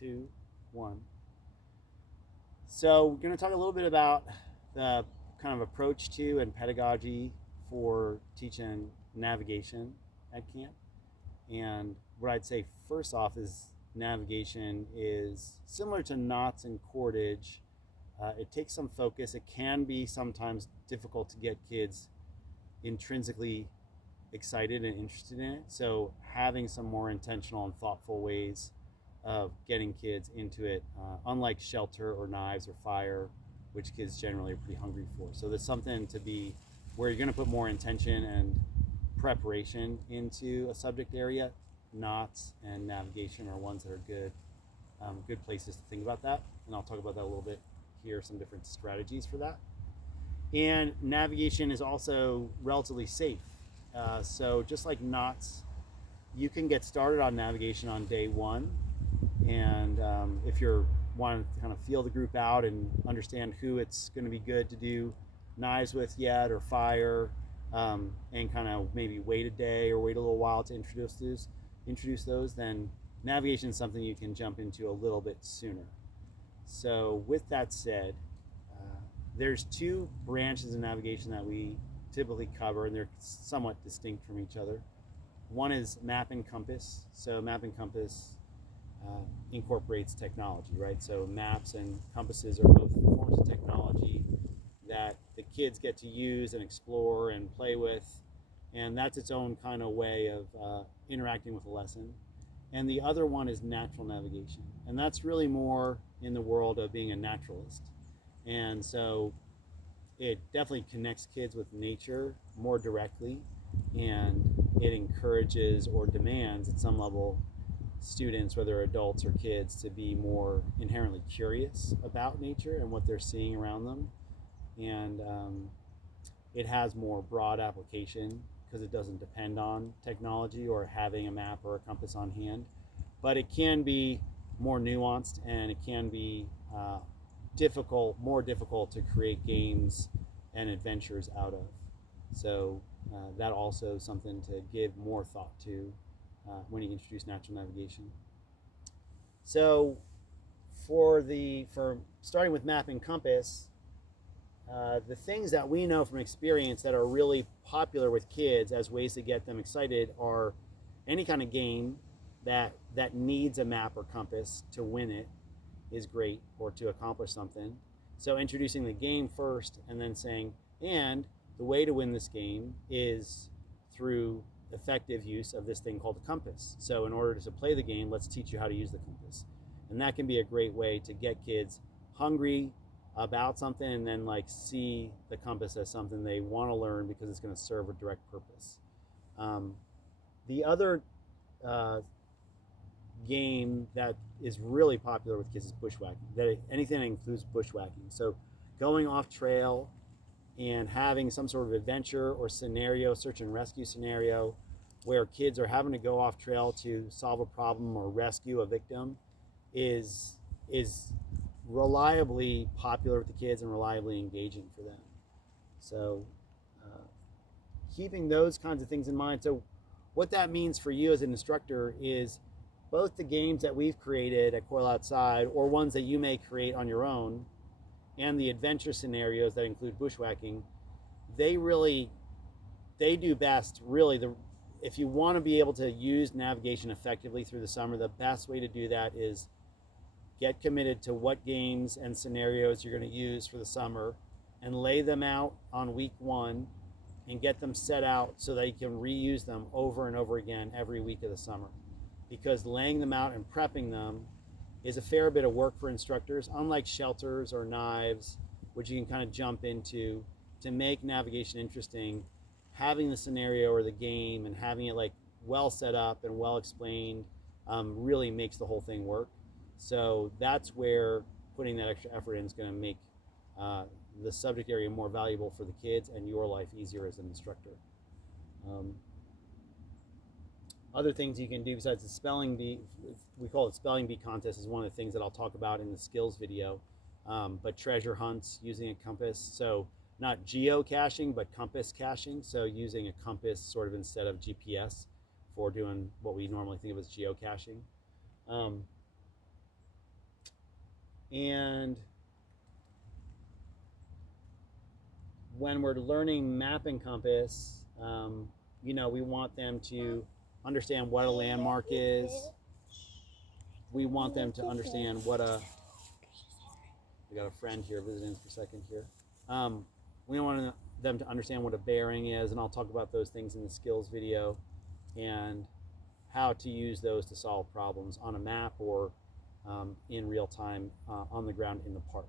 2, 1. So we're going to talk a little bit about the kind of approach to and pedagogy for teaching navigation at camp. And what I'd say first off is navigation is similar to knots and cordage. It takes some focus. It can be sometimes difficult to get kids intrinsically excited and interested in it. So having some more intentional and thoughtful ways of getting kids into it, unlike shelter or knives or fire, which kids generally are pretty hungry for. So there's something to be where you're going to put more intention and preparation into a subject area. Knots and navigation are ones that are good places to think about that. And I'll talk about that a little bit here, some different strategies for that. And navigation is also relatively safe. So just like knots, you can get started on navigation on day one. And if you're wanting to kind of feel the group out and understand who it's going to be good to do knives with yet or fire, and kind of maybe wait a day or wait a little while to introduce those, then navigation is something you can jump into a little bit sooner. So with that said, there's two branches of navigation that we typically cover, and they're somewhat distinct from each other. One is map and compass. So map and compass incorporates technology, right? So maps and compasses are both forms of technology that the kids get to use and explore and play with, and that's its own kind of way of interacting with a lesson. And the other one is natural navigation, and that's really more in the world of being a naturalist. And so it definitely connects kids with nature more directly, and it encourages or demands at some level students, whether adults or kids, to be more inherently curious about nature and what they're seeing around them. And it has more broad application because it doesn't depend on technology or having a map or a compass on hand. But it can be more nuanced, and it can be more difficult to create games and adventures out of. So that also is something to give more thought to when you introduce natural navigation. So for starting with map and compass, the things that we know from experience that are really popular with kids as ways to get them excited are any kind of game that needs a map or compass to win it is great, or to accomplish something. So introducing the game first and then saying, and the way to win this game is through effective use of this thing called a compass. So in order to play the game, let's teach you how to use the compass. And that can be a great way to get kids hungry about something, and then see the compass as something they want to learn because it's going to serve a direct purpose. The other game that is really popular with kids is bushwhacking. Anything that includes bushwhacking. So going off trail and having some sort of adventure or scenario, search and rescue scenario, where kids are having to go off trail to solve a problem or rescue a victim is reliably popular with the kids and reliably engaging for them. So keeping those kinds of things in mind. So what that means for you as an instructor is both the games that we've created at Coil Outside, or ones that you may create on your own, and the adventure scenarios that include bushwhacking, they do best. Really, if you want to be able to use navigation effectively through the summer, the best way to do that is get committed to what games and scenarios you're going to use for the summer, and lay them out on week one, and get them set out so that you can reuse them over and over again every week of the summer. Because laying them out and prepping them is a fair bit of work for instructors, unlike shelters or knives, which you can kind of jump into. To make navigation interesting, having the scenario or the game and having it well set up and well explained really makes the whole thing work. So that's where putting that extra effort in is going to make the subject area more valuable for the kids and your life easier as an instructor. Other things you can do besides the spelling bee, we call it spelling bee contest, is one of the things that I'll talk about in the skills video. But treasure hunts using a compass. So not geocaching, but compass caching. So using a compass sort of instead of GPS for doing what we normally think of as geocaching. And when we're learning map and compass, we want them to understand what a landmark is. We want them to understand what we got a friend here visiting for a second here. We want them to understand what a bearing is, and I'll talk about those things in the skills video and how to use those to solve problems on a map or in real time on the ground in the park.